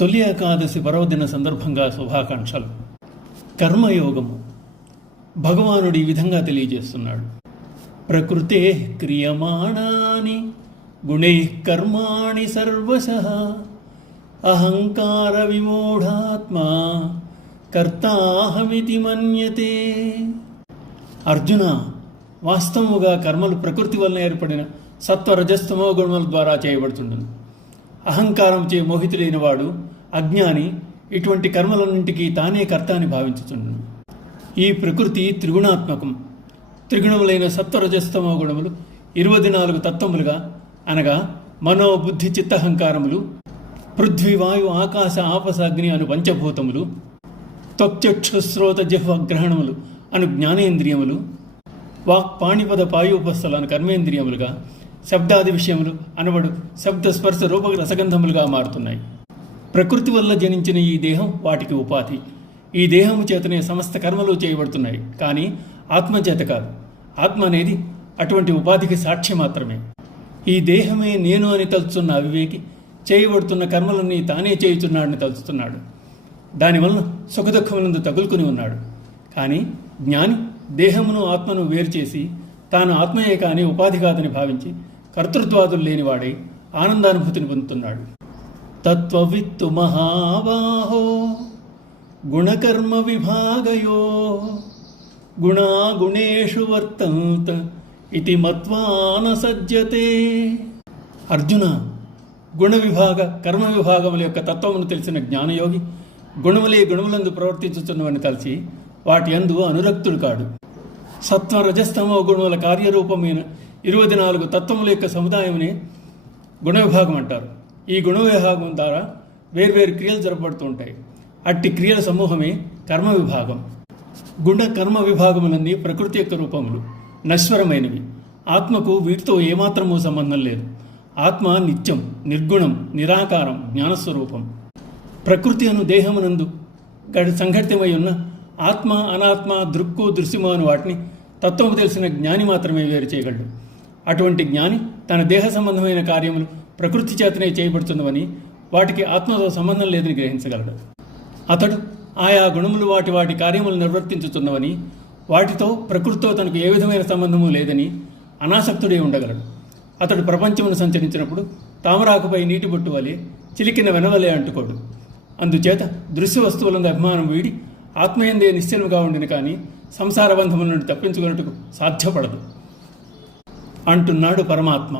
తొలి ఏకాదశి పర్వదిన సందర్భంగా శుభాకాంక్షలు. కర్మయోగము భగవానుడు ఈ విధంగా తెలియజేస్తున్నాడు. ప్రకృతే క్రియమాణాని గుణై కర్మాణి సర్వశః అహంకార విమూఢాత్మా కర్తాహమితి మన్యతే. అర్జున, వాస్తవముగా కర్మలు ప్రకృతి వలన ఏర్పడిన సత్వరజస్తమో గుణముల ద్వారా చేయబడుతుండను. అహంకారం చే మోహితుడైన వాడు అజ్ఞాని ఇటువంటి కర్మలన్నింటికీ తానే కర్త అని భావించుచుండును. ఈ ప్రకృతి త్రిగుణాత్మకం. త్రిగుణములైన సత్వరజస్తమో గుణములు 24 తత్వములుగా అనగా మనో బుద్ధి చిత్తహంకారములు, పృథ్వీ వాయు ఆకాశ ఆపస అగ్ని అను పంచభూతములు, త్వక్చక్షుశ్రోత జిహ్వగ్రహణములు అను జ్ఞానేంద్రియములు, వాక్ పాణిపద పాయుపస్థలు అను కర్మేంద్రియములుగా, శబ్దాది విషయములు అనబడు శబ్ద స్పర్శ రూప రసగంధములుగా మారుతున్నాయి. ప్రకృతి వల్ల జనించిన ఈ దేహం వాటికి ఉపాధి. ఈ దేహము చేతనే సమస్త కర్మలు చేయబడుతున్నాయి, కానీ ఆత్మచేత కాదు. ఆత్మ అనేది అటువంటి ఉపాధికి సాక్షి మాత్రమే. ఈ దేహమే నేను అని తలుచున్న అవివేకి చేయబడుతున్న కర్మలన్నీ తానే చేయుచున్నాడని తలుచుతున్నాడు. దానివలన సుఖదుఖములందు తగులుకుని ఉన్నాడు. కానీ జ్ఞాని దేహమును ఆత్మను వేరు చేసి తాను ఆత్మయే కానీ ఉపాధి కాదని భావించి కర్తృత్వాదులు లేనివాడై ఆనందానుభూతిని పొందుతున్నాడు. తత్వవిత్తు మహాబాహో గుణకర్మ విభాగయో గుణాగుణేషు వర్తంత ఇది మత్వాన సజ్జతే. అర్జున, గుణ విభాగ కర్మ విభాగముల యొక్క తత్వమును తెలిసిన జ్ఞానయోగి గుణములే గుణములందు ప్రవర్తించుతున్నవని తలచి వాటి యందు అనురక్తుడు కాడు. సత్వ రజస్తమో గుణముల కార్యరూపమైన 24 తత్వముల యొక్క సముదాయమునే గుణ విభాగం అంటారు. ఈ గుణ విభాగం ద్వారా వేర్వేరు క్రియలు జరపబడుతూ ఉంటాయి. అట్టి క్రియల సమూహమే కర్మ విభాగం. గుణ కర్మ విభాగములన్నీ ప్రకృతి యొక్క రూపములు, నశ్వరమైనవి. ఆత్మకు వీటితో ఏమాత్రమూ సంబంధం లేదు. ఆత్మ నిత్యం, నిర్గుణం, నిరాకారం, జ్ఞానస్వరూపం. ప్రకృతి అను దేహమునందు సంఘటితమై ఉన్న ఆత్మ, అనాత్మ, దృక్కు, దృశ్యము అని వాటిని తత్వము తెలిసిన జ్ఞాని మాత్రమే వేరు చేయగలడు. అటువంటి జ్ఞాని తన దేహ సంబంధమైన కార్యములు ప్రకృతి చేతనే చేయబడుతున్నవని, వాటికి ఆత్మతో సంబంధం లేదని గ్రహించగలడు. అతడు ఆయా గుణములు వాటి కార్యములు నిర్వర్తించుతున్నవని, వాటితో ప్రకృతితో తనకు ఏ విధమైన సంబంధము లేదని అనాసక్తుడే ఉండగలడు. అతడు ప్రపంచమును సంచరించినప్పుడు తామరాకుపై నీటి బొట్టు వలె చిలికిన వెనవలే అంటుకోడు. అందుచేత దృశ్య వస్తువులందు అభిమానం వీడి ఆత్మయందే నిశ్చలముగా ఉండిన కానీ సంసార బంధముల నుండి తప్పించుకున్నట్టుకు సాధ్యపడదు అంటున్నాడు పరమాత్మ.